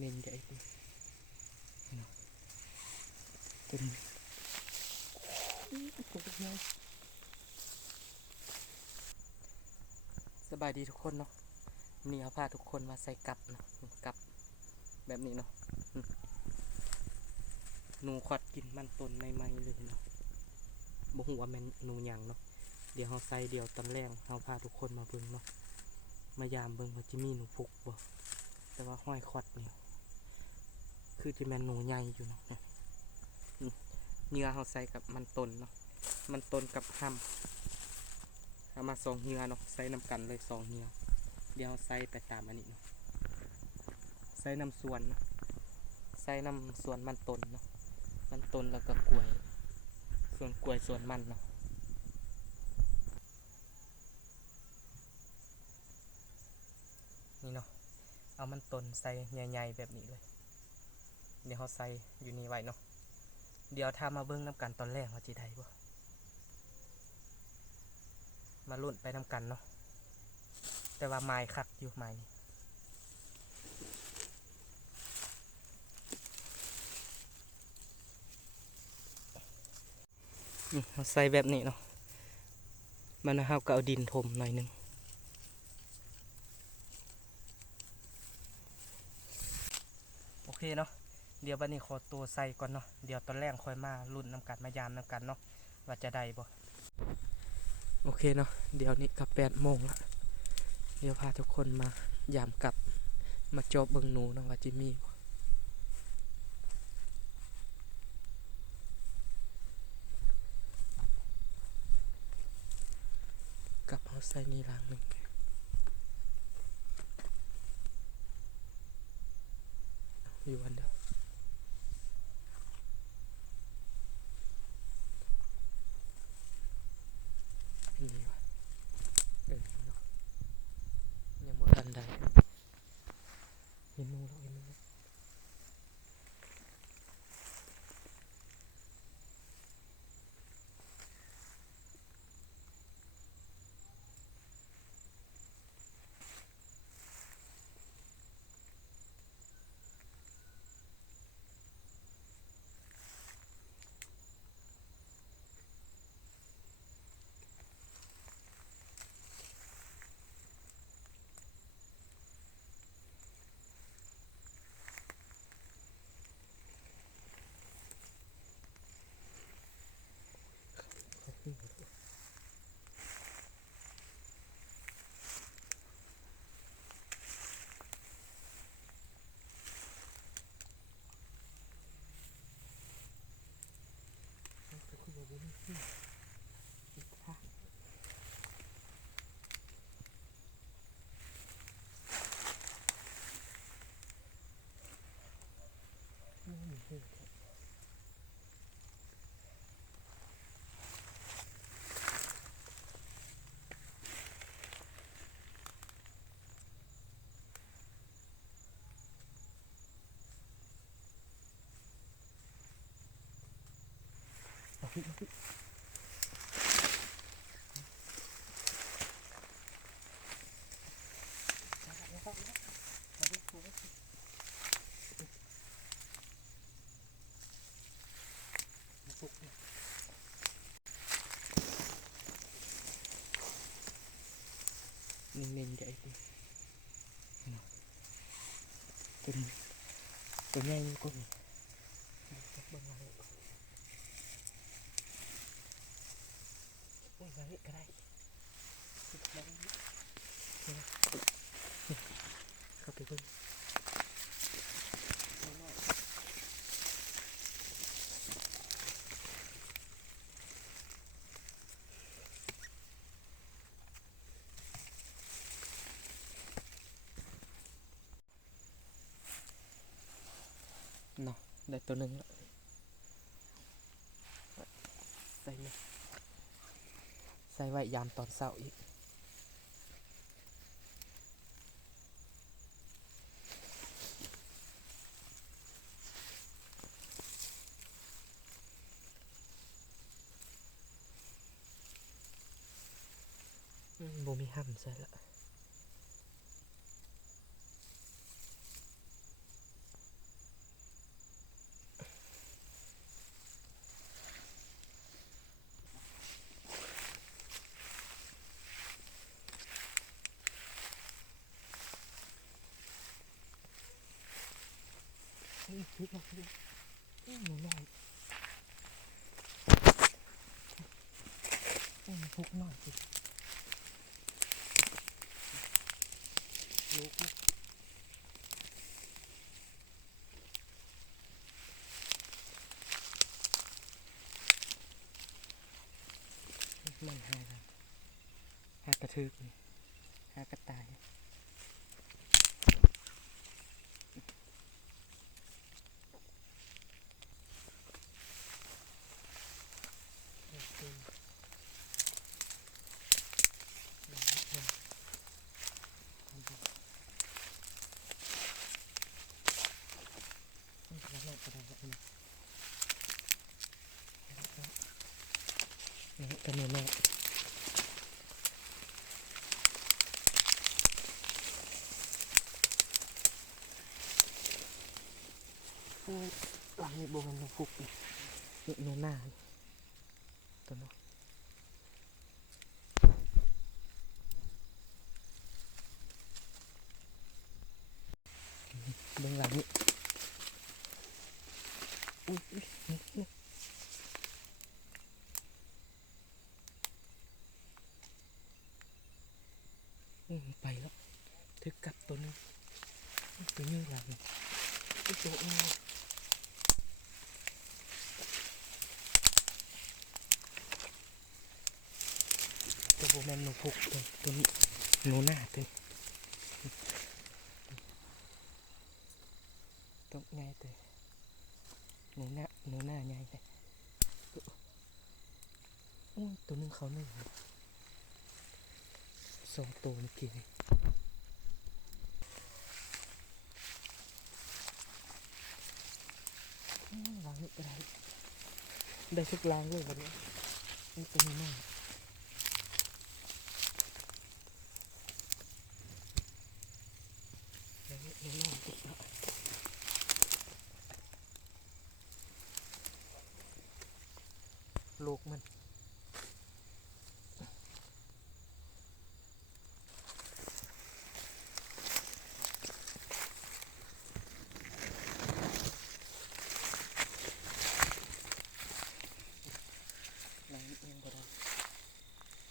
เน้นๆใหญ่เลยเนาะตัวนี้สบายดีทุกคนเนาะนี่เอาพาทุกคนมาใส่กับเนาะกับแบบนี้เนาะหนูขอดกินมันต้นใหม่ๆเลยเนาะบ่ฮู้ว่าแม่นหนูหยังเนาะเดี๋ยวเฮาใส่เดี๋ยวตอนแรกเฮาพาทุกคนมาเบิ่งเนาะมายามเบิ่งว่าจิมีหนูพุกบ่แต่ว่าห้อยขอดนี่คือจิแม่นหนูใหญ่อยู่เนาะเนี่ยเหงื่อเฮาใส่กับมันต้นเนาะมันต้นกับห้ำเอามา2เหงื่อเนาะใส่นำกันเลย2เหงื่อเดี๋ยวใส่ไปตามอันนี้เนาะใส่น้ำส่วนเนาะใส่น้ำส่วนมันต้นเนาะมันต้นแล้วก็กล้วยส่วนกล้วยส่วนมันเนาะนี่เนาะเอามันต้นใส่ใหญ่ๆแบบนี้เลยเดี๋ยวเขาใส่อยู่นี่ไว้เนาะเดี๋ยวถ้ามาเบิ้งน้ำกันตอนแรกเขาจะได้บ่มาลุ้นไปน้ำกันเนาะแต่ว่าไม้คักอยู่ไม้นี่เขาใส่แบบนี้เนาะมันนะครับก็เอาดินถมหน่อยนึงโอเคเนาะเดี๋ยววันนี้ขอตัวใส่ก่อนเนาะเดี๋ยวตอนแรกค่อยมาลุ้นน้ำกันมายามน้ำกันเนาะว่าจะได้บ่โอเคเนาะเดี๋ยวนี้กับ8 โมงแล้วเดี๋ยวพาทุกคนมายามกลับมาจอบเบิ่งหนูเนาะว่าจิมีบ่กับเอาใส่นี่ล้างหนึ่งอยู่วันเดียวนี่วะเนาะยังบ่ทันได้เห็นหนูแล้วเห็นหนูเน้นๆใหญ่เลยเนาะตัวนี้ตัวใหญ่กว่านี้เบิ่งอะไรโอ้ยมาเล็กก็ได้เข้าไปเบิ่งเนาะได้ตัวหนึ่งแล้วใส่เลยใส่ไว้ยามตอนเช้าอีกบ่มีห้ำใส่ละ คิดว่าหนูน้อยพุกหน่อยสิลูกมันหาครับหากระทึกหากระต่ายนี่ก็แน่หลังนี่โบมันพุกนี่หนูหน้าตัวน้อยเบื้องหลังนี่อุ้ยนี่ไปแล้วถึกกับตัวนึงตัวนี้หลังตัวนี้ตัวโบแมนหนูพุกตัวนี้หนูหน้าตัวตัวใหญ่ตัวหนูหน้าใหญ่เลยตัวนึงเขาหนึ่งสองตัวเมื่อกี้ล้างได้ทุกล้างเลยวันนี้นี่ตัวนี้น่าแล้วนี่น่าติดละลูกมันล้างเองก็ได้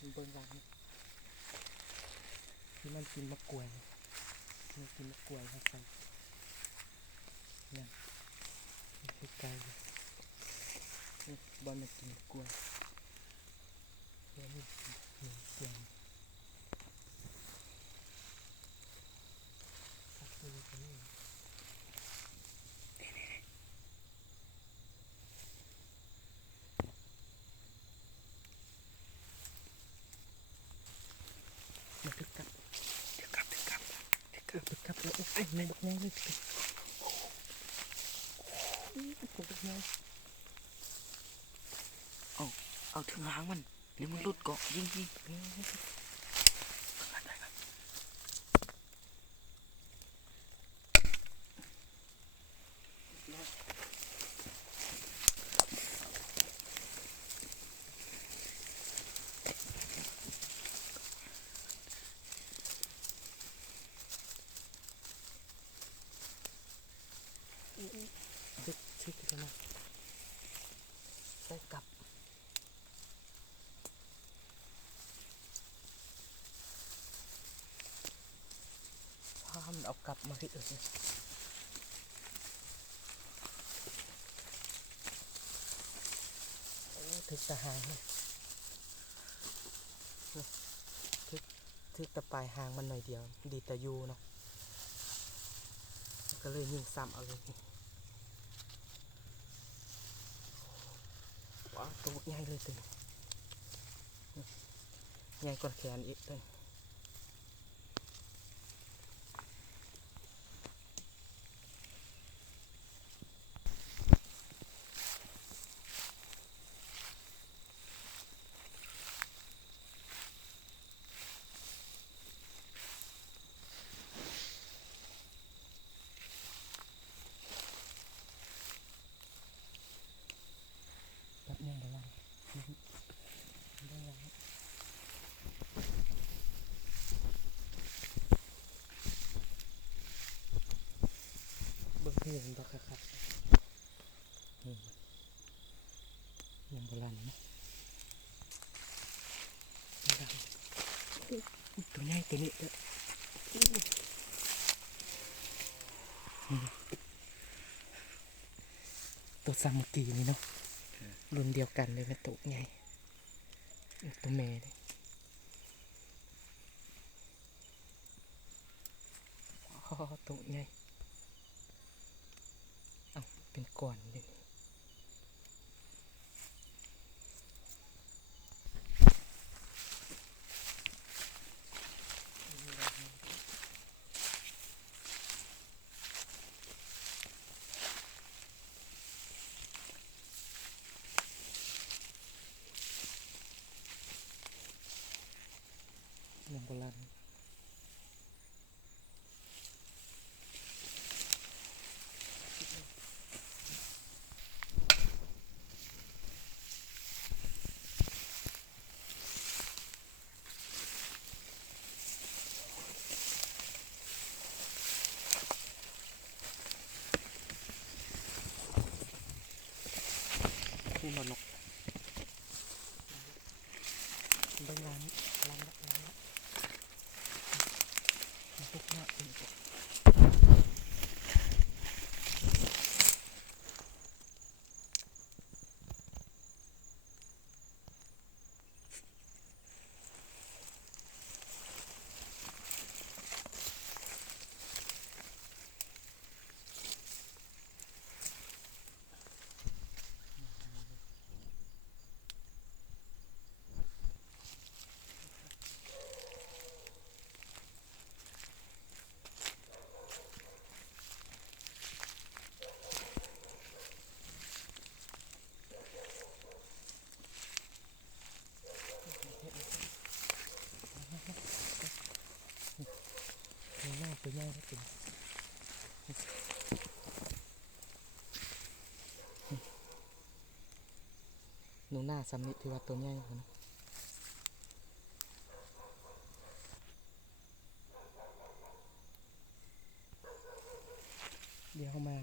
มันเบิ่งล้างที่มันกินมะกรูดมันกินมะกรูดเข้าไปเนี่ยคือไก่บอลมันกินมะกรูดแล้วนี่กล้วยตัดตัวกันนี่มาถึกกับแล้วไอ้ในดอกไม้เลยเอาถึงหางมันหรือมันหลุดเกาะยิงชิคกันนะใส่กับพามันเอากลับมาที่อื่นถึกตะหางถึกตะปลายหางมันหน่อยเดียวดีแต่ยูเนาะก็เลยยิงซ้ำเอาเลยว้าวตัวใหญ่เลยตัวใหญ่กว่าแขนอีกตัวแบบนี้ได้ยังได้ยัง มันนะตัวใหญ่ตัวนี้เด้อตัวซามุกีนี่เนาะรุ่นเดียวกันเลยเป็นตัวใหญ่ตัวแม่เลยตัวใหญ่เอาเป็นก้อนเลยน้ำโบราณคู่มันนกใบงานลังละพวกนี้เป็นหน้าตัวใหญ่เป็นหนูหน้าซ้ำนี่ถือว่าตัวใหญ่นะเดี๋ยวเข้ามา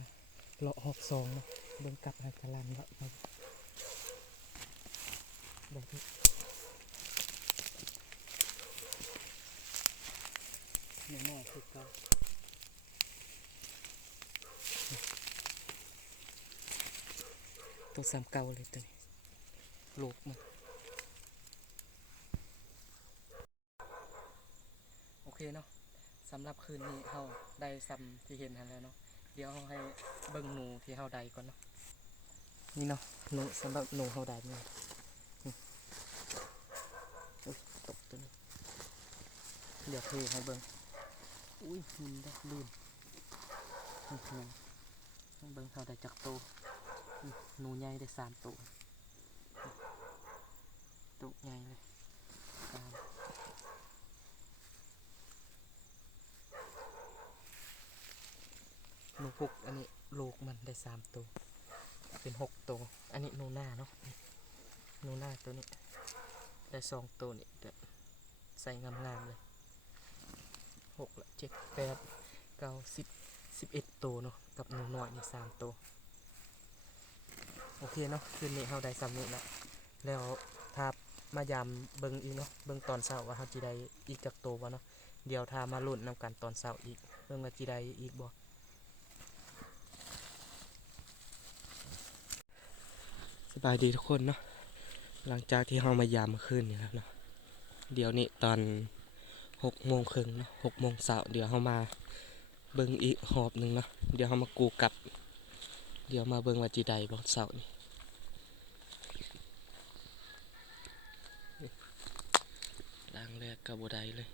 เลาะหอบซองเนาะเบิ่งกลับหากระลันเลาะมาแบบนี้แน่ๆคือเก่าตัวซ้ำเก่าเลยตัวนี้โลกมันโอเคเนาะสำหรับคืนนี้เราได้ซ้ำที่เห็นแล้วเนาะเดี๋ยวเราให้เบิ่งหนูที่เราได้ก่อนเนาะนี่เนาะหนูสำหรับหนูเราได้นี่ตกตัวนี้เดี๋ยวเทให้เบิ่งอุ้ยหินได้ลื่นนี่หนูเบิ่งเราได้จักโตหนูใหญ่ได้3 ตัวตัวใหญ่เลยตามหนูพุกอันนี้ลูกมันได้3 ตัวเป็น6 ตัวอันนี้หนูหน้าเนาะหนูหน้าตัวนี้ได้2 ตัวนี่เดี๋ยวใส่งามๆเลย6 ละ 7 8 9 10 11 ตัวเนาะกับหนูน้อยนี่3 ตัวโอเคเนาะคืนนี้เราได้ซ้ำนี้ละแล้วถ้ามายามเบิ่งอีกเนาะเบิ่งตอนเช้าว่าเราจะได้อีกจักตัวบ่เนาะเดี๋ยวถ้ามาลุ้นนำกันตอนเช้าอีกเบิ่งว่าจะได้อีกบ่สบายดีทุกคนเนาะหลังจากที่เรามายามเมื่อคืนนี่แล้วเนาะเดี๋ยวนี้ตอน6:30เนาะ6:00 นเดี๋ยวเรามาเบิ่งอีกหอบหนึ่งเนาะเดี๋ยวเรามากูกลับเดี๋ยวมาเบิ่งว่าจะได้บ่เช้านี่ล้างแรกกับบ่ได้เลย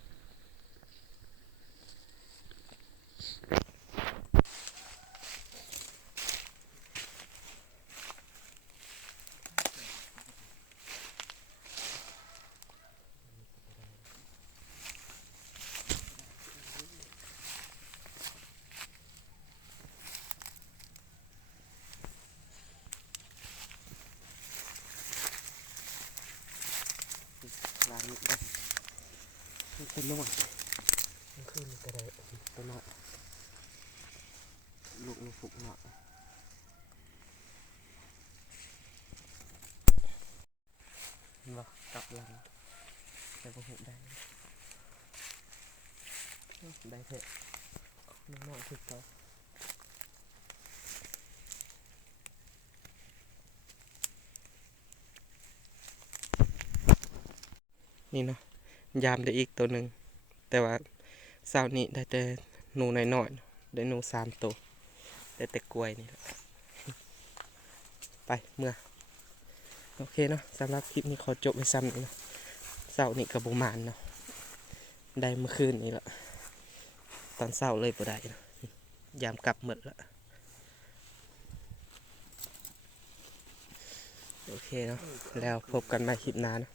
ล้างนี่ได้นี่เป็นน้อยมันขึ้นก็ได้ตัวน้อยลูกฟุกเนาะ บ่กลับหลังแต่บ่ฮู้ได้ได้เถอะน้อยๆคือเก่านี่เนาะยามได้อีกตัวหนึงแต่ว่าเช้านี้ได้แต่หนูน้อยๆได้หนู3ตัวได้แต่กล้วยนี่แหละไปเมื่อโอเคเนาะสำหรับคลิปนี้ขอจบไว้ซ้ำนี้เนาะเช้านี้ก็บ่มานเนาะได้เมื่อคืนนี้ละตอนเช้าเลยบ่ได้เนาะยามกลับหมดละโอเคเนาะแล้วพบกันใหม่คลิปหน้าเนาะ